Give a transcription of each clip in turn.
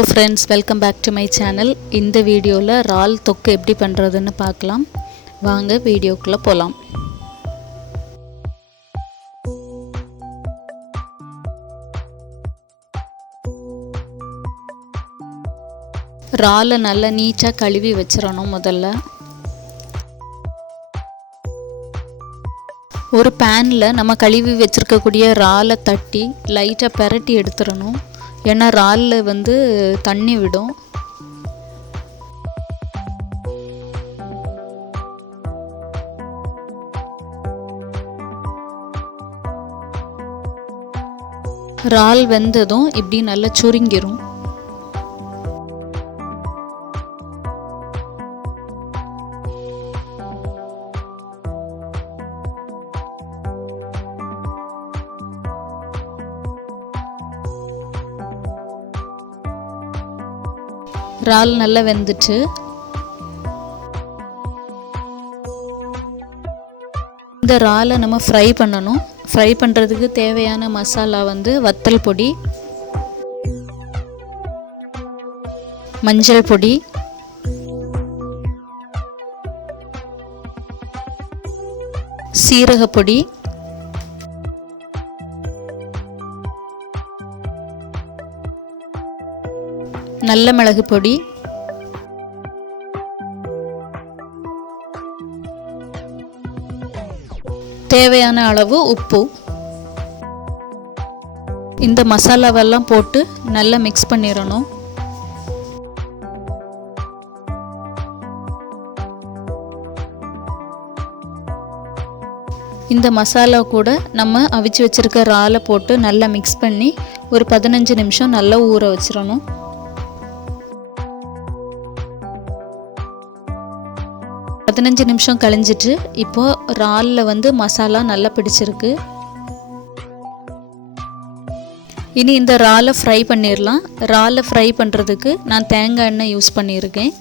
Hello friends, welcome back to my channel. இந்த வீடியோல ரால் தொக்கு எப்படி பண்றதுன்னு பார்க்கலாம். வாங்க வீடியோக்குள்ள போலாம். ராலை நல்லா நீட்டா கழுவி வச்சிரணும். முதல்ல ஒரு panல நம்ம கழுவி வச்சிருக்க கூடிய ராலை தட்டி லைட்டா பிரட்டி எடுத்துறணும். ஏன்னா ரால்ல வந்து தண்ணி விடும். ரால் வெந்ததும் இப்படி நல்லா சுருங்கிரும். ரால் நல்லா வெந்துச்சு. இந்த ராலை நம்ம ஃப்ரை பண்ணணும். ஃப்ரை பண்ணுறதுக்கு தேவையான மசாலா வந்து வத்தல் பொடி, மஞ்சள் பொடி, சீரகப்பொடி, நல்ல மிளகு பொடி, தேவையான அளவு உப்பு. இந்த மசாலாவெல்லாம் போட்டு நல்லா மிக்ஸ் பண்ணிடணும். இந்த மசாலா கூட நம்ம அவிச்சு வச்சிருக்க ராலை போட்டு நல்லா மிக்ஸ் பண்ணி ஒரு 15 நிமிஷம் நல்லா ஊற வச்சிடணும். 15 நிமிஷம் கழிஞ்சிட்டு இப்போ ரால்ல வந்து மசாலா நல்லா பிடிச்சிருக்கு. இனி இந்த ராலை ஃப்ரை பண்ணிடலாம். ராலை ஃப்ரை பண்ணுறதுக்கு நான் தேங்காய் எண்ணெய் யூஸ் பண்ணியிருக்கேன்.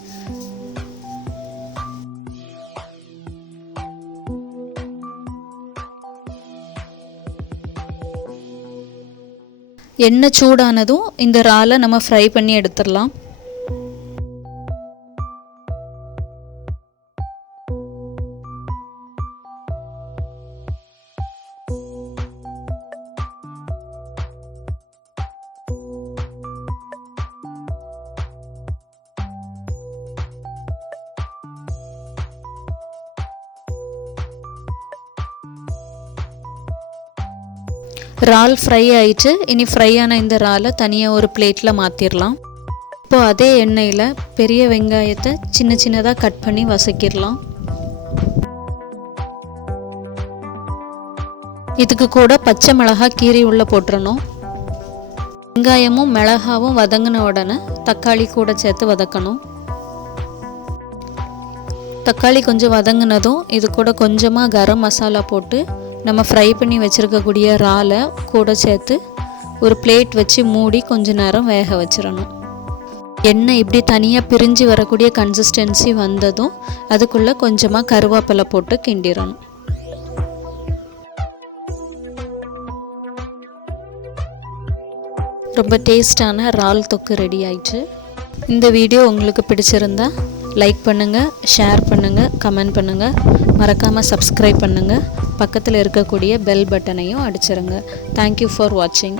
எண்ணெய் சூடானதும் இந்த ராலை நம்ம ஃப்ரை பண்ணி எடுத்துடலாம். ரால் ஃப்ரை ஆயிட்டு. இனி ஃப்ரை ஆன இந்த ராலை தனியாக ஒரு பிளேட்டில் மாற்றிடலாம். இப்போ அதே எண்ணெயில் பெரிய வெங்காயத்தை சின்ன சின்னதாக கட் பண்ணி வதக்கிடலாம். இதுக்கு கூட பச்சை மிளகாய் கீரி உள்ள போட்டுறணும். வெங்காயமும் மிளகாவும் வதங்கின உடனே தக்காளி கூட சேர்த்து வதக்கணும். தக்காளி கொஞ்சம் வதங்கினதும் இது கூட கொஞ்சமாக கரம் மசாலா போட்டு நம்ம ஃப்ரை பண்ணி வச்சுருக்கக்கூடிய ராலை கூட சேர்த்து ஒரு பிளேட் வச்சு மூடி கொஞ்ச நேரம் வேக வச்சிடணும். எண்ணெய் இப்படி தனியாக பிரிஞ்சு வரக்கூடிய கன்சிஸ்டன்சி வந்ததும் அதுக்குள்ளே கொஞ்சமாக கருவேப்பிலை போட்டு கிண்டிடணும். ரொம்ப டேஸ்டான ரால் தொக்கு ரெடி ஆயிடுச்சு. இந்த வீடியோ உங்களுக்கு பிடிச்சிருந்தா லைக் பண்ணுங்கள், ஷேர் பண்ணுங்கள், கமெண்ட் பண்ணுங்கள், மறக்காமல் சப்ஸ்கிரைப் பண்ணுங்கள். பக்கத்தில் இருக்கக்கூடிய பெல் பட்டனையும் அடிச்சிருங்க. தேங்க்யூ ஃபார் வாட்சிங்.